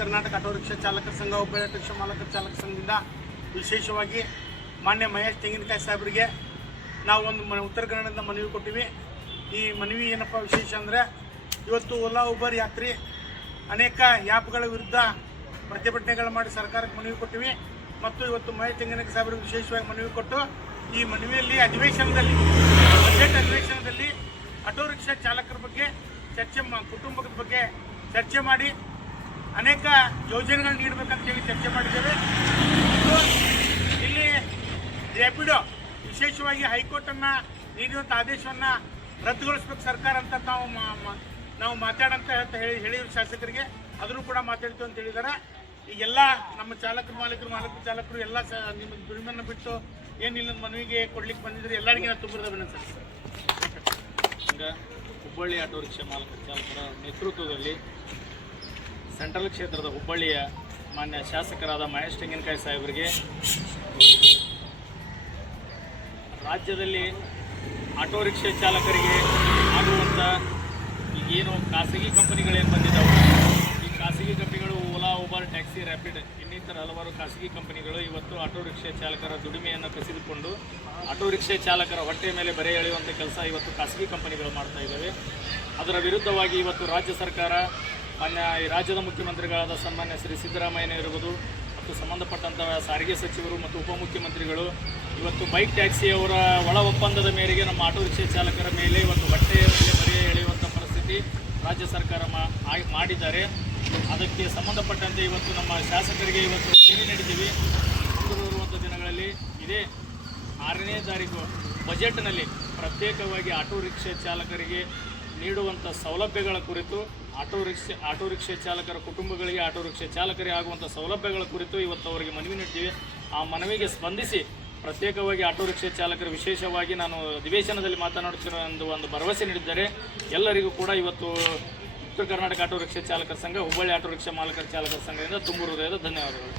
Karnataka auto rickshaw ಚಾಲಕರ ಸಂಘ, Hubballi auto rickshaw ಮಾಲಕರ ಚಾಲಕ ಸಂಘದಿಂದ ವಿಶೇಷವಾಗಿ ಮಾನ್ಯ ಮಹೇಶ್ ತೆಂಗಿನಕಾಯಿ ಸಾಹೇಬರಿಗೆ ನಾವು ಒಂದು ಉತ್ತರ ಕನ್ನಡದಿಂದ ಮನವಿ ಕೊಟ್ಟಿವಿ. ಈ ಮನವಿ ಏನಪ್ಪ ವಿಶೇಷ ಅಂದರೆ, ಇವತ್ತು ಓಲಾ ಉಬರ್ ಯಾತ್ರಿ ಅನೇಕ ಆ್ಯಪ್ಗಳ ವಿರುದ್ಧ ಪ್ರತಿಭಟನೆಗಳು ಮಾಡಿ ಸರ್ಕಾರಕ್ಕೆ ಮನವಿ ಕೊಟ್ಟಿವಿ. ಮತ್ತು ಇವತ್ತು ಮಹೇಶ್ ತೆಂಗಿನಕಾಯಿ ಸಾಹೇಬರಿಗೆ ವಿಶೇಷವಾಗಿ ಮನವಿ ಕೊಟ್ಟು ಈ ಮನವಿಯಲ್ಲಿ ಬಜೆಟ್ ಅಧಿವೇಶನದಲ್ಲಿ ಆಟೋ ರಿಕ್ಷಾ ಚಾಲಕರ ಬಗ್ಗೆ ಕುಟುಂಬದ ಬಗ್ಗೆ ಚರ್ಚೆ ಮಾಡಿ ಅನೇಕ ಯೋಜನೆಗಳನ್ನು ನೀಡಬೇಕಂತೇಳಿ ಚರ್ಚೆ ಮಾಡಿದ್ದೇವೆ. ಇಲ್ಲಿ ರ್ಯಾಪಿಡೋ ವಿಶೇಷವಾಗಿ ಹೈಕೋರ್ಟನ್ನು ನೀಡಿರುವಂಥ ಆದೇಶವನ್ನು ರದ್ದುಗೊಳಿಸ್ಬೇಕು ಸರ್ಕಾರ ಅಂತ ನಾವು ಮಾತಾಡಂತ ಹೇಳಿ ಶಾಸಕರಿಗೆ ಅದನ್ನು ಕೂಡ ಮಾತಾಡ್ತೀವಿ ಅಂತ ಹೇಳಿದ್ದಾರೆ. ಈಗೆಲ್ಲ ನಮ್ಮ ಚಾಲಕರು ಎಲ್ಲ ನಿಮ್ಮ ದುಡಿಮೆಯನ್ನು ಬಿಟ್ಟು ಏನಿಲ್ಲ ಮನವಿಗೆ ಕೊಡ್ಲಿಕ್ಕೆ ಬಂದಿದ್ರೆ ಎಲ್ಲರಿಗೂ ನಾನು ತುಂಬ ಸರ್. ಹುಬ್ಬಳ್ಳಿ ಆಟೋ ರಿಕ್ಷಾ ಮಾಲಕರ ಚಾಲಕರ ನೇತೃತ್ವದಲ್ಲಿ ಸೆಂಟ್ರಲ್ ಕ್ಷೇತ್ರದ ಹುಬ್ಬಳ್ಳಿಯ ಮಾನ್ಯ ಶಾಸಕರಾದ ಮಹೇಶ್ ತೆಂಗಿನಕಾಯಿ ಸಾಹೇಬರಿಗೆ ರಾಜ್ಯದಲ್ಲಿ ಆಟೋ ರಿಕ್ಷಾ ಚಾಲಕರಿಗೆ ಆಗುವಂಥ ಈಗೇನು ಖಾಸಗಿ ಕಂಪನಿಗಳೇನು ಬಂದಿದ್ದಾವೆ, ಈ ಖಾಸಗಿ ಕಂಪನಿಗಳು ಓಲಾ, ಉಬರ್, ಟ್ಯಾಕ್ಸಿ, ರ್ಯಾಪಿಡ್ ಇನ್ನಿತರ ಹಲವಾರು ಖಾಸಗಿ ಕಂಪನಿಗಳು ಇವತ್ತು ಆಟೋ ರಿಕ್ಷಾ ಚಾಲಕರ ದುಡಿಮೆಯನ್ನು ಕಸಿದುಕೊಂಡು ಆಟೋ ರಿಕ್ಷಾ ಚಾಲಕರ ಹೊಟ್ಟೆ ಮೇಲೆ ಬರೆ ಎಳೆಯುವಂಥ ಕೆಲಸ ಇವತ್ತು ಖಾಸಗಿ ಕಂಪನಿಗಳು ಮಾಡ್ತಾ ಇದ್ದಾವೆ. ಅದರ ವಿರುದ್ಧವಾಗಿ ಇವತ್ತು ರಾಜ್ಯ ಸರ್ಕಾರ ಮಾನ್ಯ ಈ ರಾಜ್ಯದ ಮುಖ್ಯಮಂತ್ರಿಗಳಾದ ಸನ್ಮಾನ್ಯ ಶ್ರೀ ಸಿದ್ದರಾಮಯ್ಯ ಇರಬಹುದು ಮತ್ತು ಸಂಬಂಧಪಟ್ಟಂಥ ಸಾರಿಗೆ ಸಚಿವರು ಮತ್ತು ಉಪಮುಖ್ಯಮಂತ್ರಿಗಳು ಇವತ್ತು ಬೈಕ್ ಟ್ಯಾಕ್ಸಿಯವರ ಒಳ ಒಪ್ಪಂದದ ಮೇರೆಗೆ ನಮ್ಮ ಆಟೋ ರಿಕ್ಷಾ ಚಾಲಕರ ಮೇಲೆ ಇವತ್ತು ಹೊಟ್ಟೆಯ ಮೇಲೆ ಬರೆ ಎಳೆಯುವಂಥ ಪರಿಸ್ಥಿತಿ ರಾಜ್ಯ ಸರ್ಕಾರ ಮಾಡಿದ್ದಾರೆ. ಅದಕ್ಕೆ ಸಂಬಂಧಪಟ್ಟಂತೆ ಇವತ್ತು ನಮ್ಮ ಶಾಸಕರಿಗೆ ಇವತ್ತು ಮನವಿ ನೀಡಿದ್ದೀವಿ. ಮುಂಬರುವಂಥ ದಿನಗಳಲ್ಲಿ ಇದೇ 6ನೇ ತಾರೀಕು ಬಜೆಟ್ನಲ್ಲಿ ಪ್ರತ್ಯೇಕವಾಗಿ ಆಟೋ ರಿಕ್ಷಾ ಚಾಲಕರಿಗೆ ನೀಡುವಂಥ ಸೌಲಭ್ಯಗಳ ಕುರಿತು ಆಟೋ ರಿಕ್ಷಾ ಚಾಲಕರ ಕುಟುಂಬಗಳಿಗೆ ಆಟೋ ರಿಕ್ಷಾ ಚಾಲಕರಿಗೆ ಆಗುವಂಥ ಸೌಲಭ್ಯಗಳ ಕುರಿತು ಇವತ್ತು ಅವರಿಗೆ ಮನವಿ ನೀಡ್ತೀವಿ. ಆ ಮನವಿಗೆ ಸ್ಪಂದಿಸಿ ಪ್ರತ್ಯೇಕವಾಗಿ ಆಟೋ ರಿಕ್ಷಾ ಚಾಲಕರು ವಿಶೇಷವಾಗಿ ನಾನು ಅಧಿವೇಶನದಲ್ಲಿ ಮಾತನಾಡುತ್ತಿರೋ ಒಂದು ಭರವಸೆ ನೀಡಿದ್ದಾರೆ. ಎಲ್ಲರಿಗೂ ಕೂಡ ಇವತ್ತು ಉತ್ತರ ಕರ್ನಾಟಕ ಆಟೋ ರಿಕ್ಷಾ ಚಾಲಕರ ಸಂಘ, ಹುಬ್ಬಳ್ಳಿ ಆಟೋ ರಿಕ್ಷಾ ಮಾಲಕರ ಚಾಲಕರ ಸಂಘದಿಂದ ತುಂಬ ಹೃದಯದ ಧನ್ಯವಾದಗಳು.